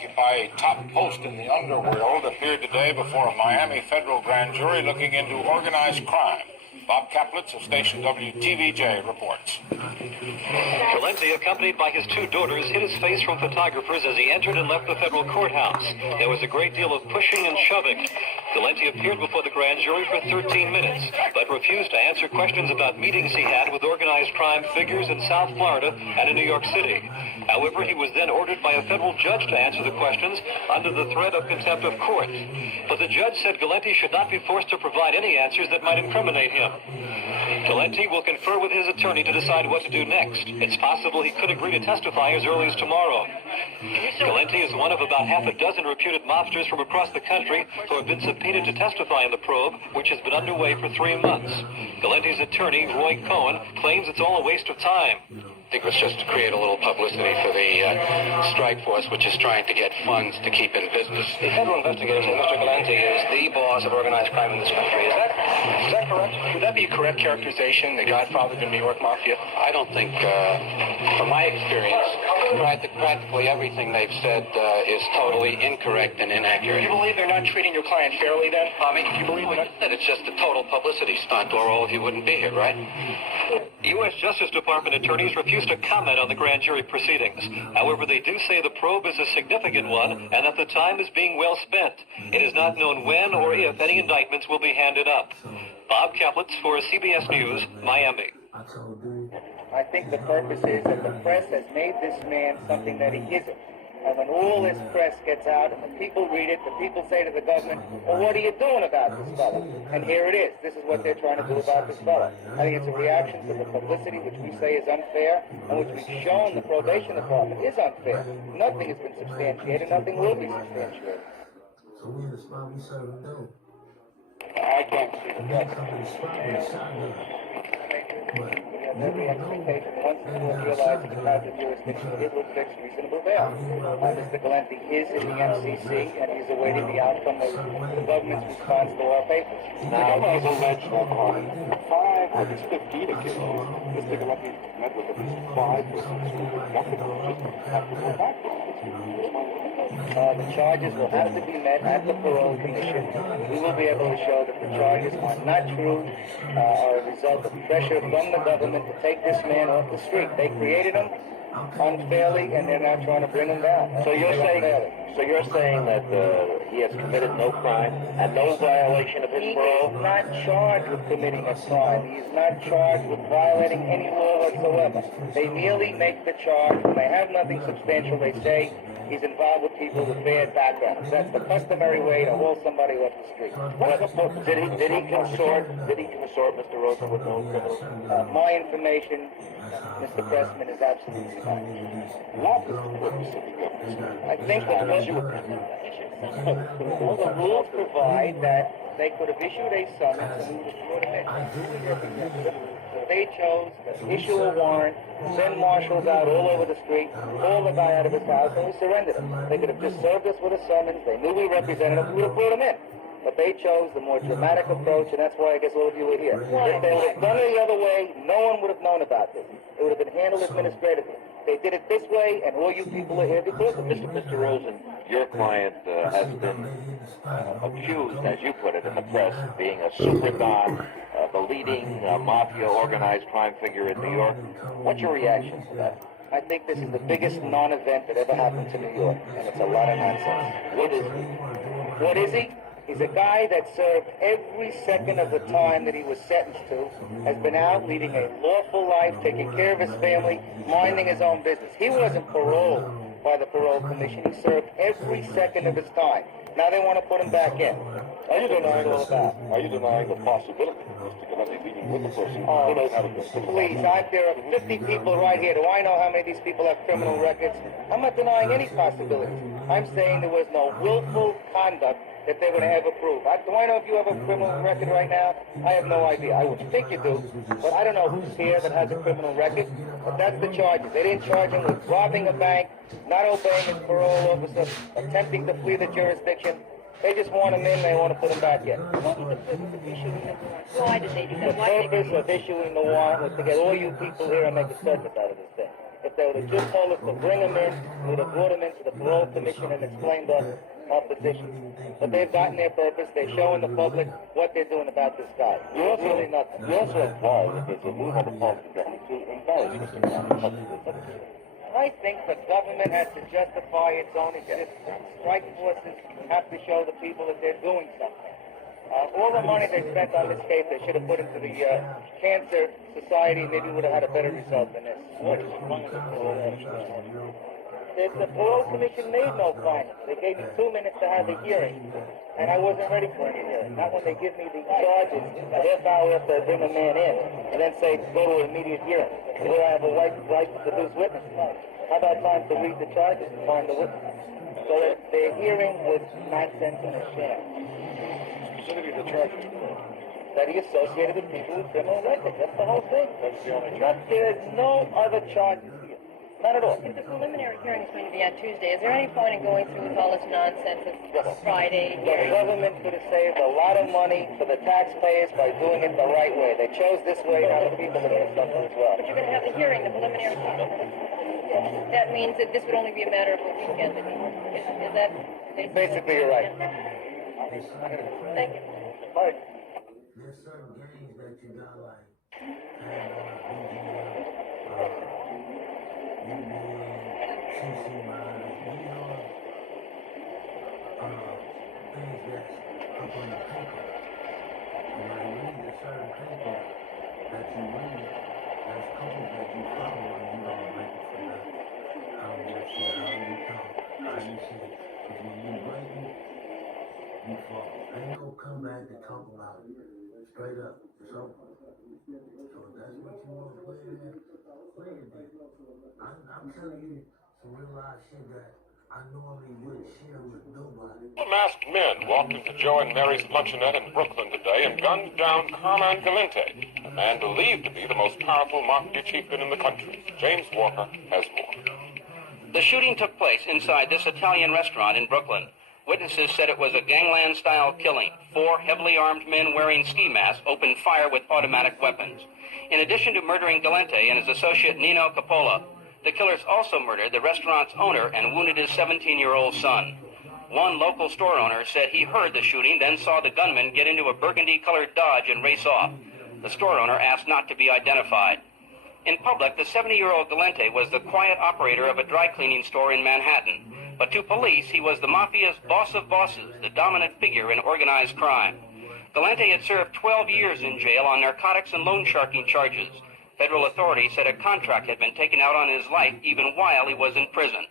occupy a top post in the underworld, appeared today before a Miami federal grand jury looking into organized crime. Bob Kaplitz of station WTVJ reports. Galante, accompanied by his two daughters, hid his face from photographers as he entered and left the federal courthouse. There was a great deal of pushing and shoving. Galante appeared before the grand jury for 13 minutes, but refused to answer questions about meetings he had with organized crime figures in South Florida and in New York City. However, he was then ordered by a federal judge to answer the questions under the threat of contempt of court. But the judge said Galante should not be forced to provide any answers that might incriminate him. Galante will confer with his attorney to decide what to do next. It's possible he could agree to testify as early as tomorrow. Galante is one of about half a dozen reputed mobsters from across the country who have been subpoenaed to testify in the probe, which has been underway for 3 months. Galante's attorney, Roy Cohen, claims it's all a waste of time. I think it was just to create a little publicity for the strike force, which is trying to get funds to keep in business. The federal investigators say Mr. Galante is the boss of organized crime in this country. Is that correct? Would that be a correct characterization, the godfather of the New York Mafia? I don't think, from my experience, practically everything they've said is totally incorrect and inaccurate. You believe they're not treating your client fairly, then? You believe that it's just a total publicity stunt, or all of you wouldn't be here, right? U.S. Justice Department attorneys refuse to comment on the grand jury proceedings. However, they do say the probe is a significant one and that the time is being well spent. It is not known when or if any indictments will be handed up. Bob Kaplitz for CBS News, Miami. I think the purpose is that the press has made this man something that he isn't. And when all this press gets out and the people read it, the people say to the government, well, what are you doing about this fellow? And here it is. This is what they're trying to do about this fellow. I think it's a reaction to the publicity, which we say is unfair, and which we've shown the probation department is unfair. Nothing has been substantiated. Nothing will be substantiated. So we in the spot we serving dope. I can't see the guts. Every expectation, once the court realizes it has the jurisdiction, it will fix reasonable bail. Mr. Galante is in the MCC, and he's awaiting the outcome of the government's response to our papers. Now, he's alleged of 5 or 15 occasions. Mr. Galante met with at least 5 persons who nothing just have to go back to. The charges will have to be met at the parole commission. We will be able to show that the charges are not true, are a result of pressure from the government to take this man off the street. They created him unfairly, and they're now trying to bring him down. So you're saying that he has committed no crime and no violation of his parole? He is not charged with committing a crime. He is not charged with violating any law whatsoever. They merely make the charge. When they have nothing substantial, they say he's involved with people with bad backgrounds. That's the customary way to haul somebody off the street. Did he consort, Mr. Rosen, with no criminal? My information, Mr. Pressman, is absolutely not. What is the purpose of the government? I think that the rules provide that they could have issued a summons and we would have brought him in. So they chose to issue a warrant, send marshals out all over the street, pull the guy out of his house, and we surrendered him. They could have just served us with a summons. They knew we represented him. We would have brought him in. But they chose the more dramatic approach, and that's why I guess all of you were here. If they would have done it the other way, no one would have known about this. It would have been handled administratively. They did it this way, and all you people are here because of it. Mr. Rosen, your client has been accused, as you put it in the press, of being a super don, the leading mafia organized crime figure in New York. What's your reaction to that? I think this is the biggest non-event that ever happened to New York, and it's a lot of nonsense. What is he? What is he? He's a guy that served every second of the time that he was sentenced to, has been out leading a lawful life, taking care of his family, minding his own business. He wasn't paroled by the parole commission. He served every second of his time. Now they want to put him back in. Are you denying the possibility of Mr. Galante meeting with the person who knows how to get things? Please, there are 50 people right here. Do I know how many of these people have criminal records? I'm not denying any possibility. I'm saying there was no willful conduct that they would ever prove. Do I know if you have a criminal record right now? I have no idea. I would think you do, but I don't know who's here that has a criminal record. But that's the charges. They didn't charge him with robbing a bank, not obeying his parole officer, attempting to flee the jurisdiction. They just want him in, they want to put him back in. Why did they do that? The purpose of issuing the warrant was to get all you people here and make a circus out of this thing. If they would have just told us to bring them in, we would have brought them into the parole commission and explained our positions. But they've gotten their purpose. They're showing the public what they're doing about this guy. It's really nothing. You also imply that there's a move on the part of the government to embarrass Mr. Galante. I think the government has to justify its own existence. Strike forces have to show the people that they're doing something. All the money they spent on this case, they should have put into the Cancer Society. Maybe would have had a better result than this. The parole commission made no findings. They gave me 2 minutes to have a hearing, and I wasn't ready for any hearing. Not when they give me the charges a half hour after I bring a man in, and then say go to an immediate hearing. Where I have a right to produce witnesses. How about time to read the charges and find the witnesses? So their hearing was nonsense and a sham. Specifically the charges. That he associated with people with criminal records. That's the whole thing. That's the only charge. There's no other charges here. Not at all. If the preliminary hearing is going to be on Tuesday, is there any point in going through with all this nonsense of Friday? The government could have saved a lot of money for the taxpayers by doing it the right way. They chose this way, now the people are going to suffer as well. But you're going to have the hearing, the preliminary hearing. That means that this would only be a matter of a weekend. Is that basically you're right? Thank you. All right. There's certain games that you got like things that's up on the paper. And when you read a certain paper that you read, there's couples that you follow and you don't break it for nothing. How you say, how you talk, how you say. Because when you break it, you fall. Ain't no come back to talk about it. Straight up. It's over. So if that's what you want to play at, play it then. I'm telling you some real life shit that I normally wouldn't share with nobody. Masked men walked into Joe and Mary's luncheonette in Brooklyn today and gunned down Carmine Galante, a man believed to be the most powerful mafia chieftain in the country. James Walker has more. The shooting took place inside this Italian restaurant in Brooklyn. Witnesses said it was a gangland-style killing. 4 heavily armed men wearing ski masks opened fire with automatic weapons. In addition to murdering Galante and his associate Nino Coppola, the killers also murdered the restaurant's owner and wounded his 17-year-old son. One local store owner said he heard the shooting, then saw the gunman get into a burgundy-colored Dodge and race off. The store owner asked not to be identified. In public, the 70-year-old Galante was the quiet operator of a dry cleaning store in Manhattan. But to police, he was the mafia's boss of bosses, the dominant figure in organized crime. Galante had served 12 years in jail on narcotics and loan sharking charges. Federal authorities said a contract had been taken out on his life even while he was in prison.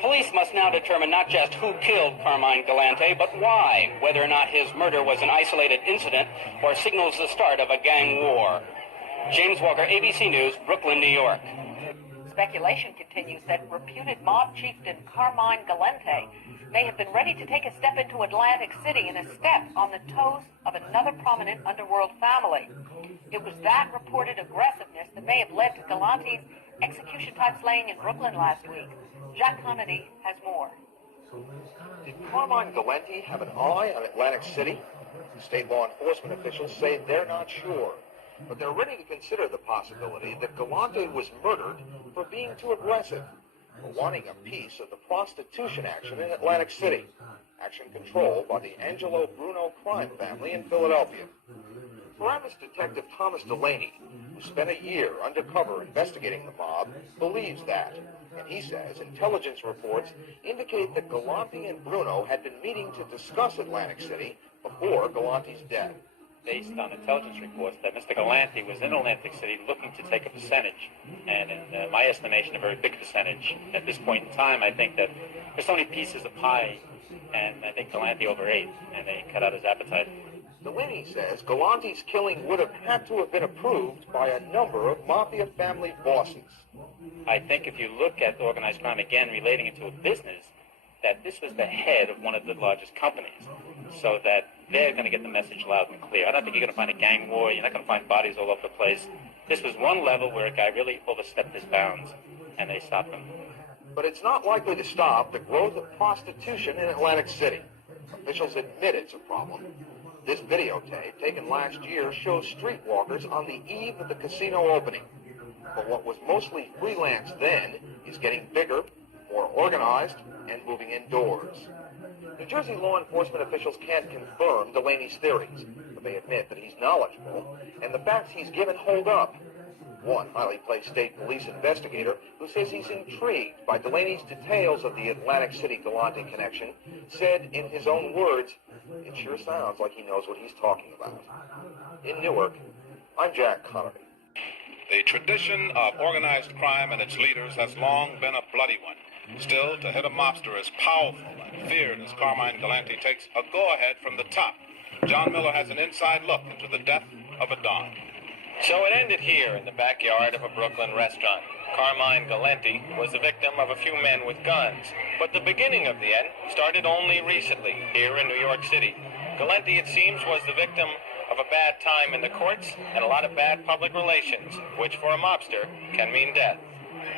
Police must now determine not just who killed Carmine Galante, but why, whether or not his murder was an isolated incident or signals the start of a gang war. James Walker, ABC News, Brooklyn, New York. Speculation continues that reputed mob chieftain Carmine Galante may have been ready to take a step into Atlantic City and a step on the toes of another prominent underworld family. It was that reported aggressiveness that may have led to Galante's execution-type slaying in Brooklyn last week. Jack Kennedy has more. Did Carmine Galante have an eye on Atlantic City? State law enforcement officials say they're not sure, but they're ready to consider the possibility that Galante was murdered for being too aggressive, for wanting a piece of the prostitution action in Atlantic City, action controlled by the Angelo Bruno crime family in Philadelphia. Paramus Detective Thomas Delaney, who spent a year undercover investigating the mob, believes that, and he says intelligence reports indicate that Galante and Bruno had been meeting to discuss Atlantic City before Galante's death. Based on intelligence reports that Mr. Galante was in Atlantic City looking to take a percentage, and in my estimation, a very big percentage. At this point in time, I think that there's so many pieces of pie, and I think Galante overate, and they cut out his appetite. Delaney says Galante's killing would have had to have been approved by a number of mafia family bosses. I think if you look at organized crime, again, relating it to a business, that this was the head of one of the largest companies, so that they're going to get the message loud and clear. I don't think you're going to find a gang war. You're not going to find bodies all over the place. This was one level where a guy really overstepped his bounds, and they stopped him. But it's not likely to stop the growth of prostitution in Atlantic City. Officials admit it's a problem. This videotape, taken last year, shows streetwalkers on the eve of the casino opening. but what was mostly freelance then is getting bigger, more organized, and moving indoors. New Jersey law enforcement officials can't confirm Delaney's theories, but they admit that he's knowledgeable, and the facts he's given hold up. One highly placed state police investigator who says he's intrigued by Delaney's details of the Atlantic City Galante connection said in his own words, "It sure sounds like he knows what he's talking about." In Newark, I'm Jack Connery. The tradition of organized crime and its leaders has long been a bloody one. Still, to hit a mobster as powerful and feared as Carmine Galante takes a go-ahead from the top. John Miller has an inside look into the death of a Don. So it ended here in the backyard of a Brooklyn restaurant. Carmine Galante was the victim of a few men with guns. But the beginning of the end started only recently here in New York City. Galante, it seems, was the victim of a bad time in the courts and a lot of bad public relations, which for a mobster can mean death.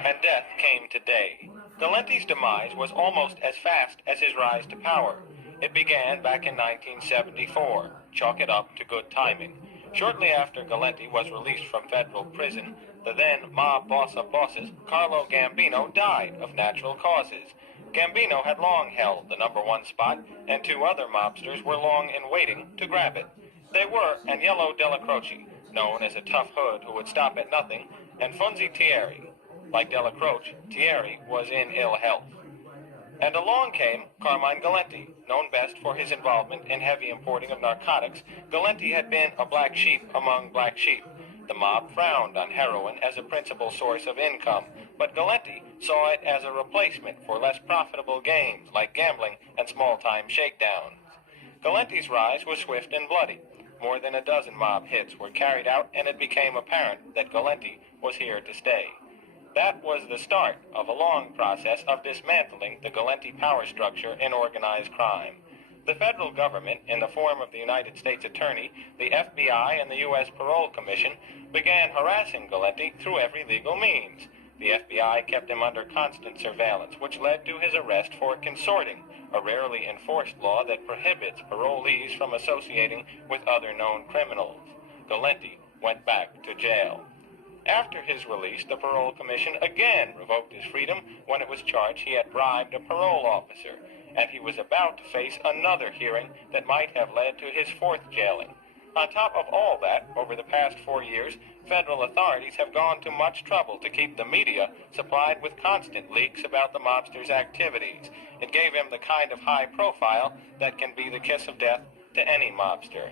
And death came today. Galante's demise was almost as fast as his rise to power. It began back in 1974. Chalk it up to good timing. Shortly after Galante was released from federal prison, the then mob boss of bosses, Carlo Gambino, died of natural causes. Gambino had long held the #1 spot, and two other mobsters were long in waiting to grab it. They were Agnello Della Croce, known as a tough hood who would stop at nothing, and Funzi Thierry. Like Della Croce, Thierry was in ill health. And along came Carmine Galante, known best for his involvement in heavy importing of narcotics. Galante had been a black sheep among black sheep. The mob frowned on heroin as a principal source of income, but Galante saw it as a replacement for less profitable games like gambling and small-time shakedowns. Galante's rise was swift and bloody. More than a dozen mob hits were carried out, and it became apparent that Galante was here to stay. That was the start of a long process of dismantling the Galante power structure in organized crime. The federal government, in the form of the United States Attorney, the FBI, and the U.S. Parole Commission, began harassing Galante through every legal means. The FBI kept him under constant surveillance, which led to his arrest for consorting, a rarely enforced law that prohibits parolees from associating with other known criminals. Galante went back to jail. After his release, the Parole Commission again revoked his freedom when it was charged he had bribed a parole officer, and he was about to face another hearing that might have led to his fourth jailing. On top of all that, over the past 4 years, federal authorities have gone to much trouble to keep the media supplied with constant leaks about the mobster's activities. It gave him the kind of high profile that can be the kiss of death to any mobster.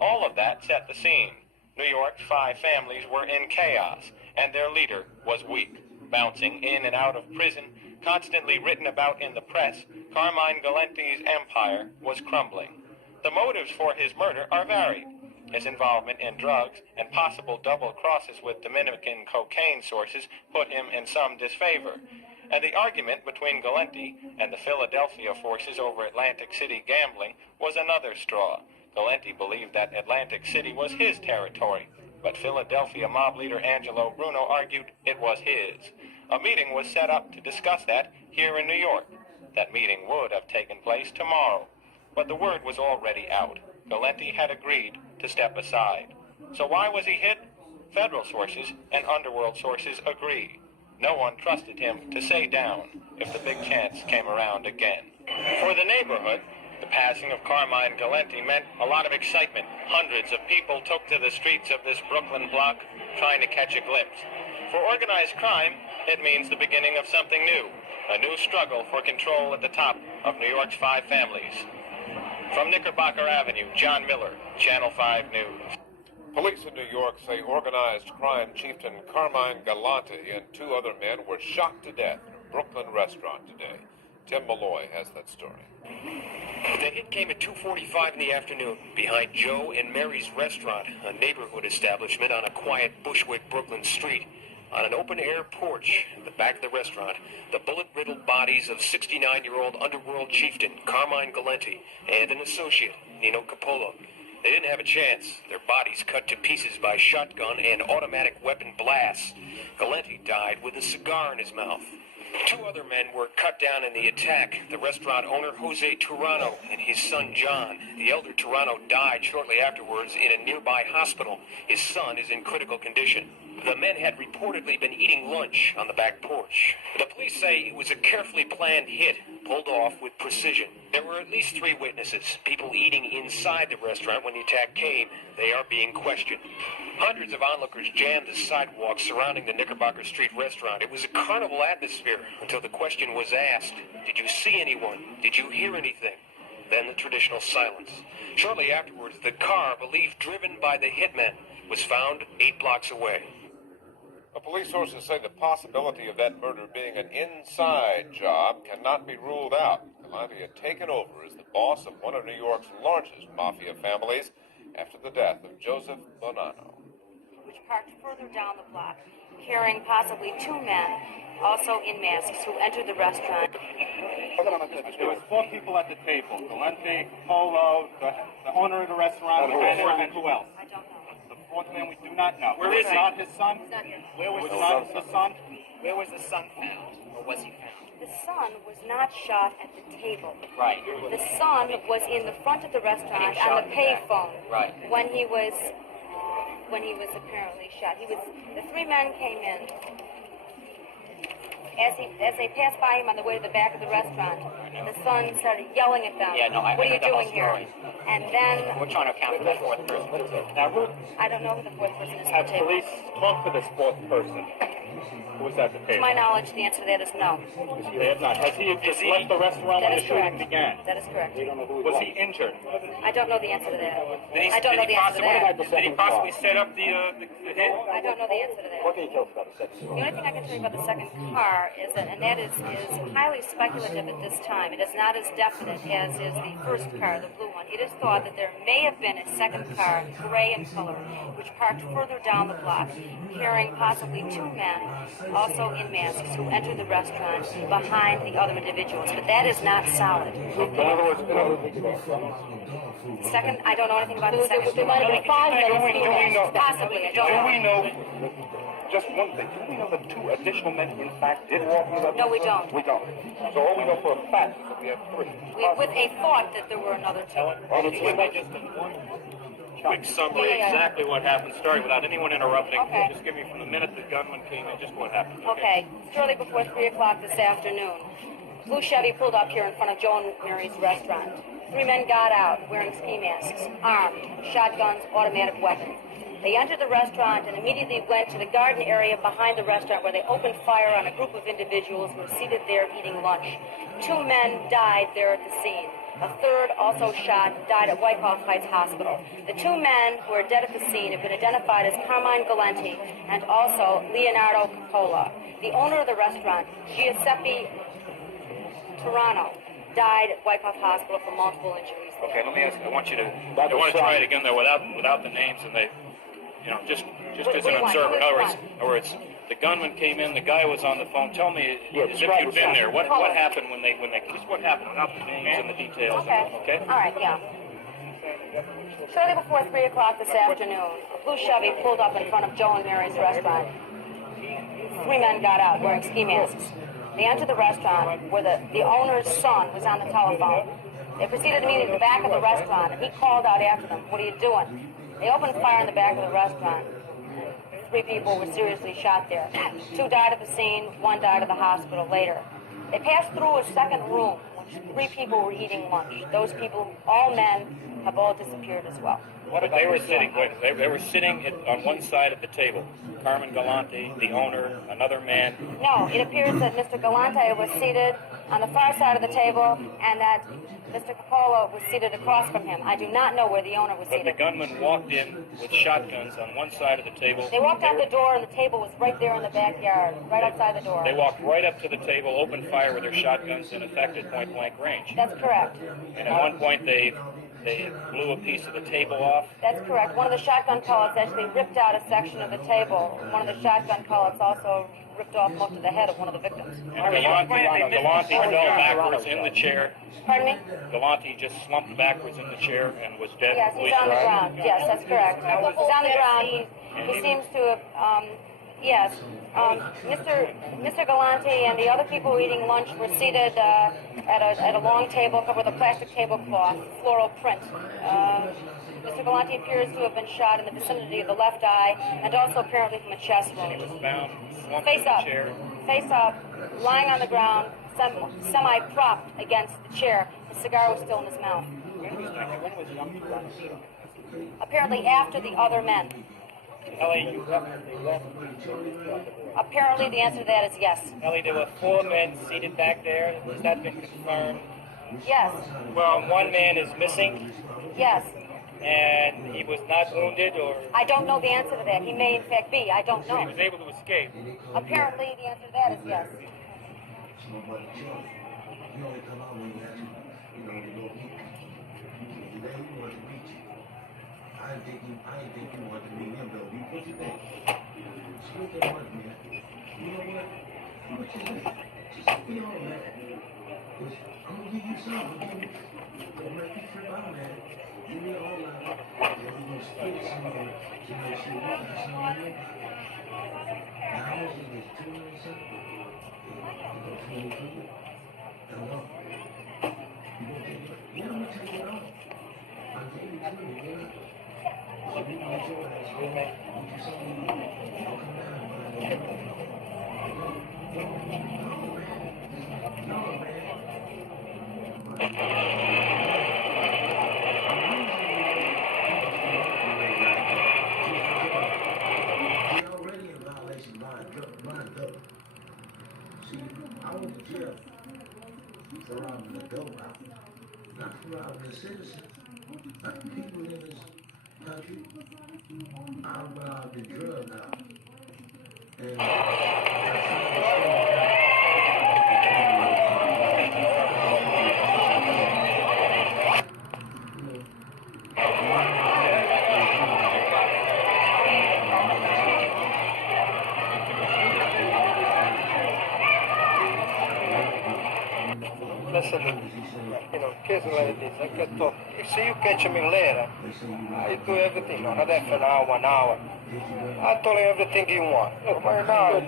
All of that set the scene. New York's 5 families were in chaos, and their leader was weak. Bouncing in and out of prison, constantly written about in the press, Carmine Galante's empire was crumbling. The motives for his murder are varied. His involvement in drugs and possible double crosses with Dominican cocaine sources put him in some disfavor. And the argument between Galante and the Philadelphia forces over Atlantic City gambling was another straw. Galante believed that Atlantic City was his territory, but Philadelphia mob leader Angelo Bruno argued it was his. A meeting was set up to discuss that here in New York. That meeting would have taken place tomorrow, but the word was already out. Galante had agreed to step aside. So why was he hit? Federal sources and underworld sources agree. No one trusted him to say down if the big chance came around again. For the neighborhood, the passing of Carmine Galante meant a lot of excitement. Hundreds of people took to the streets of this Brooklyn block trying to catch a glimpse. For organized crime, it means the beginning of something new, a new struggle for control at the top of New York's 5 families. From Knickerbocker Avenue, John Miller, Channel 5 News. Police in New York say organized crime chieftain Carmine Galante and 2 other men were shot to death in a Brooklyn restaurant today. Tim Malloy has that story. The hit came at 2:45 in the afternoon behind Joe and Mary's restaurant, a neighborhood establishment on a quiet Bushwick Brooklyn street. On an open-air porch in the back of the restaurant, the bullet-riddled bodies of 69-year-old underworld chieftain Carmine Galante and an associate, Nino Capolo. They didn't have a chance. Their bodies cut to pieces by shotgun and automatic weapon blasts. Galante died with a cigar in his mouth. 2 other men were cut down in the attack, the restaurant owner Jose Turano and his son John. The elder Turano died shortly afterwards in a nearby hospital. His son is in critical condition. The men had reportedly been eating lunch on the back porch. The police say it was a carefully planned hit, pulled off with precision. There were at least 3 witnesses, people eating inside the restaurant when the attack came. They are being questioned. Hundreds of onlookers jammed the sidewalk surrounding the Knickerbocker Street restaurant. It was a carnival atmosphere until the question was asked, did you see anyone? Did you hear anything? Then the traditional silence. Shortly afterwards, the car, believed driven by the hitmen, was found 8 blocks away. The police sources say the possibility of that murder being an inside job cannot be ruled out. Galante had taken over as the boss of one of New York's largest mafia families after the death of Joseph Bonanno. Which parked further down the block, carrying possibly 2 men, also in masks, who entered the restaurant. There was 4 people at the table. Galante, Polo, the owner of the restaurant, and who else? I don't know. The 4th man we do not know. Where is he? Not his son? He's not here. Where was the son? Where was the son found? Or was he found? The son was not shot at the table. Right. The son was in the front of the restaurant on the payphone. Right. When he was apparently shot. The 3 men came in. As they passed by him on the way to the back of the restaurant, the son started yelling at them. Yeah, no, what are you doing here? Story. And then We're trying to account for that 4th person. Now, I don't know who the 4th person is have at the table. police talked to this 4th person who was at the To table? my knowledge, the answer to that is no. They have not. Has he just left the restaurant That when is the shooting correct. began? That is correct. Was he injured? I don't know the answer to that. Did I don't know the answer to that. Did he possibly set up the hit? I don't know the answer to that. What can you tell us about the second? The only thing I can tell you about the second car is that, and that is highly speculative at this time. It is not as definite as is the first car, the blue one. It is thought that there may have been a second car, gray in color, which parked further down the block, carrying possibly 2 men, also in masks, who entered the restaurant behind the other individuals. But that is not solid. Second, I don't know anything about the second. There might have been 5 men. Possibly, I don't know. Do we know, just one thing, do we know that 2 additional men in fact did walk in that? No, we don't. We don't. So all we know for a fact is that we have 3. With a thought that there were another 2. Just a quick summary, exactly what happened. Story without anyone interrupting. Okay. Just give me from the minute the gunman came in, just what happened. Okay, shortly before 3 o'clock this afternoon, blue Chevy pulled up here in front of Joe and Mary's restaurant. 3 men got out wearing ski masks, armed, shotguns, automatic weapons. They entered the restaurant and immediately went to the garden area behind the restaurant where they opened fire on a group of individuals who were seated there eating lunch. 2 men died there at the scene. A 3rd, also shot, died at Wyckoff Heights Hospital. The 2 men who are dead at the scene have been identified as Carmine Galante and also Leonardo Coppola. The owner of the restaurant, Giuseppe Turano, died at Wyckoff Hospital from multiple injuries. Okay, let me ask. I want to try it again though, without the names and just as an observer. In other words, the gunman came in. The guy was on the phone. Tell me, as if you'd been there. What happened when they just what happened without the names and the details? Okay. All right. Yeah. Shortly before 3 o'clock this afternoon, a blue Chevy pulled up in front of Joe and Mary's restaurant. 3 men got out wearing ski masks. They entered the restaurant where the owner's son was on the telephone. They proceeded to meet at the back of the restaurant, and he called out after them, "What are you doing?" They opened fire in the back of the restaurant. 3 people were seriously shot there. 2 died at the scene, 1 died at the hospital later. They passed through a second room, which 3 people were eating lunch. Those people, all men, have all disappeared as well. They were sitting on one side of the table. Carmine Galante, the owner, another man. No, it appears that Mr. Galante was seated on the far side of the table and that Mr. Coppola was seated across from him. I do not know where the owner was seated. But the gunman walked in with shotguns on one side of the table. They walked out the door and the table was right there in the backyard, right outside the door. They walked right up to the table, opened fire with their shotguns, and effected point-blank range. That's correct. And at one point, they blew a piece of the table off. That's correct. One of the shotgun pellets actually ripped out a section of the table. One of the shotgun pellets also ripped off most of the head of one of the victims. And Galante fell backwards in the chair. Pardon me? Galante just slumped backwards in the chair and was dead. Yes, he's on the ground. Yes, that's correct. He's on the ground. He seems to have Yes. Mr. Galante and the other people eating lunch were seated at a long table covered with a plastic tablecloth, floral print. Mr. Galante appears to have been shot in the vicinity of the left eye and also apparently from a chest wound. He was bound, face up, lying on the ground, semi-propped against the chair. The cigar was still in his mouth. When was young Galante? Apparently after the other men. Ellie, you left. Apparently the answer to that is yes. Ellie, there were 4 men seated back there. Has that been confirmed? Yes. Well, one man is missing. Yes. And he was not wounded, or? I don't know the answer to that. He may in fact be. I don't know. He was able to escape. Apparently the answer to that is yes. I didn't think you wanted to meet him, though. You put your back. Split that money, man. You know what? How much is it? Just be on, man. Because I'm going to give you something. Don't make you trip out, man. Give me all that. And we're going to split some of it to make sure you got some of it. Now, how much is this? 2 million something? You know, 22? Don't know. You going to take it? Yeah, I'm going to take it off. I'll give you 20, man. So you can get your ass home, get you something, I'll come down and buy it. No, man. You're already in violation lined up. See, I went to jail for robbing the dope out, not for robbing the citizens, not the people in this country. I robbed the drug out. And listen, kids like this, I can talk. See you catch me later. I do everything, not that for an hour, 1 hour. I told you everything you want. Look, right now.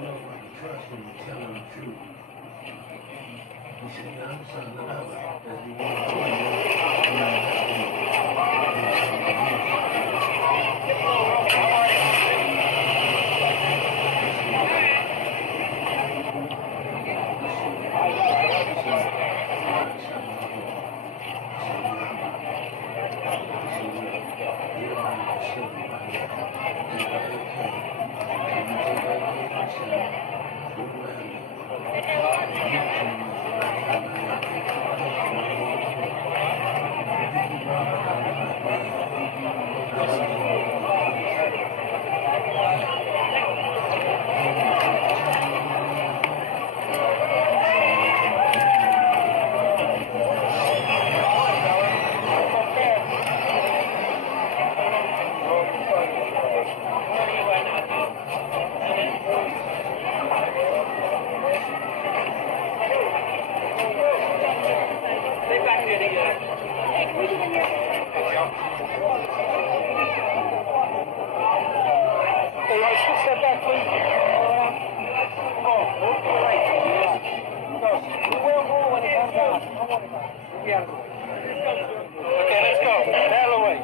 Okay, let's go. Hell away.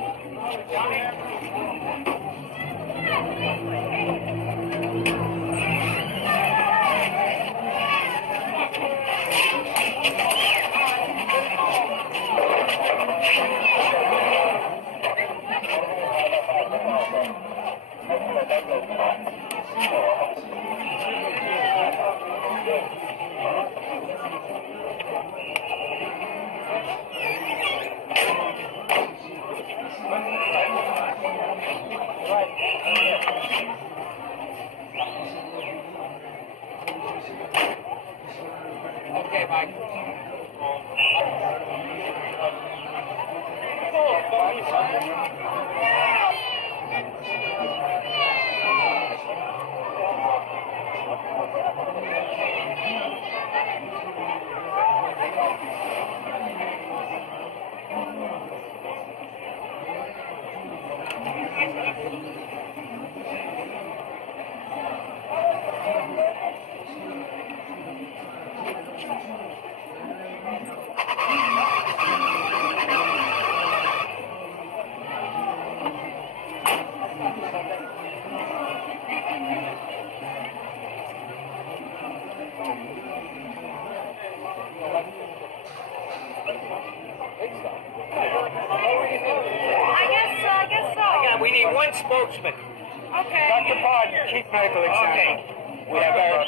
Okay, Mike. stuff. I guess so. Again, we need one spokesman. Okay. Dr. Barton, Chief Medical Examiner. Okay. We have our...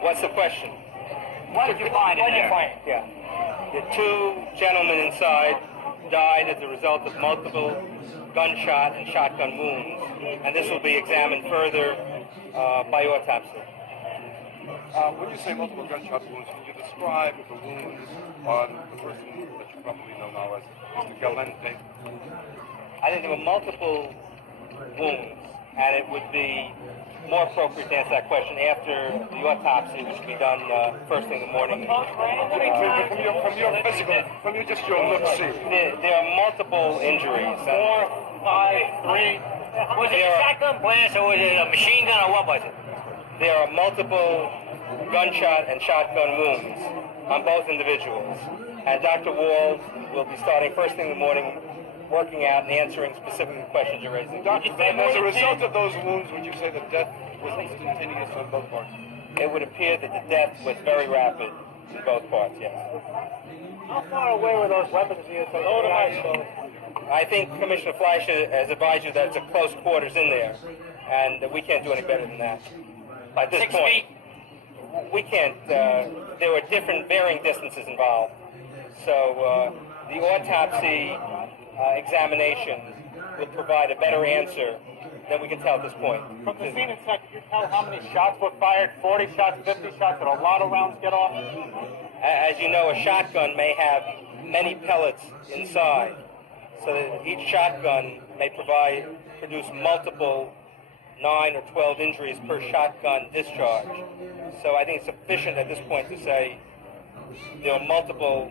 What's the question? What did you find? Yeah. The two gentlemen inside died as a result of multiple gunshot and shotgun wounds, and this will be examined further by autopsy. When you say multiple gunshot wounds, can you describe the wounds on the person that you probably know now as Mr. Galante? I think there were multiple wounds, and it would be more appropriate to answer that question after the autopsy, which will be done first thing in the morning. From your physical, from your look, see. There are multiple injuries. 4, 5, 3. Was it a shotgun blast or was it a machine gun or what was it? There are multiple gunshot and shotgun wounds on both individuals. And Dr. Wall will be starting first thing in the morning, working out and answering specific questions you're raising. Doctor, as a result of those wounds, would you say that death was instantaneous on both parts? It would appear that the death was very rapid in both parts, yes. How far away were those weapons used? I think Commissioner Fleischer has advised you that it's a close quarters in there, and we can't do any better than that. At this 6 point, feet. we can't, there were different varying distances involved. So the autopsy examination will provide a better answer than we can tell at this point. From the scene inside, could you tell how many shots were fired? 40 shots, 50 shots? Did a lot of rounds get off? As you know, a shotgun may have many pellets inside, so that each shotgun may produce multiple 9 or 12 injuries per shotgun discharge. So I think it's sufficient at this point to say there are multiple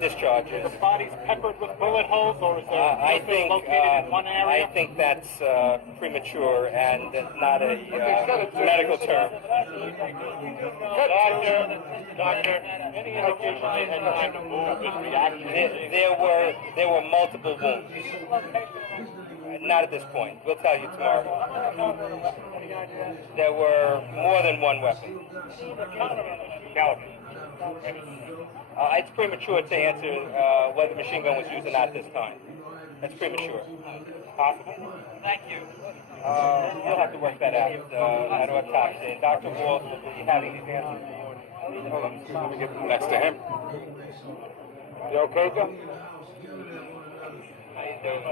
discharges. The body's peppered with bullet holes, or is there located in one area? I think that's premature and not a medical term. Doctor, any indication they had time to move in reaction? There were multiple wounds. Not at this point. We'll tell you tomorrow. There were more than one weapon. It's premature to answer whether the machine gun was used or not at this time. That's premature. Possible? Thank you. You'll have to work that out at autopsy. Dr. Walsh will be having these answers. Let me get next to him. You okay, Joe? How you doing?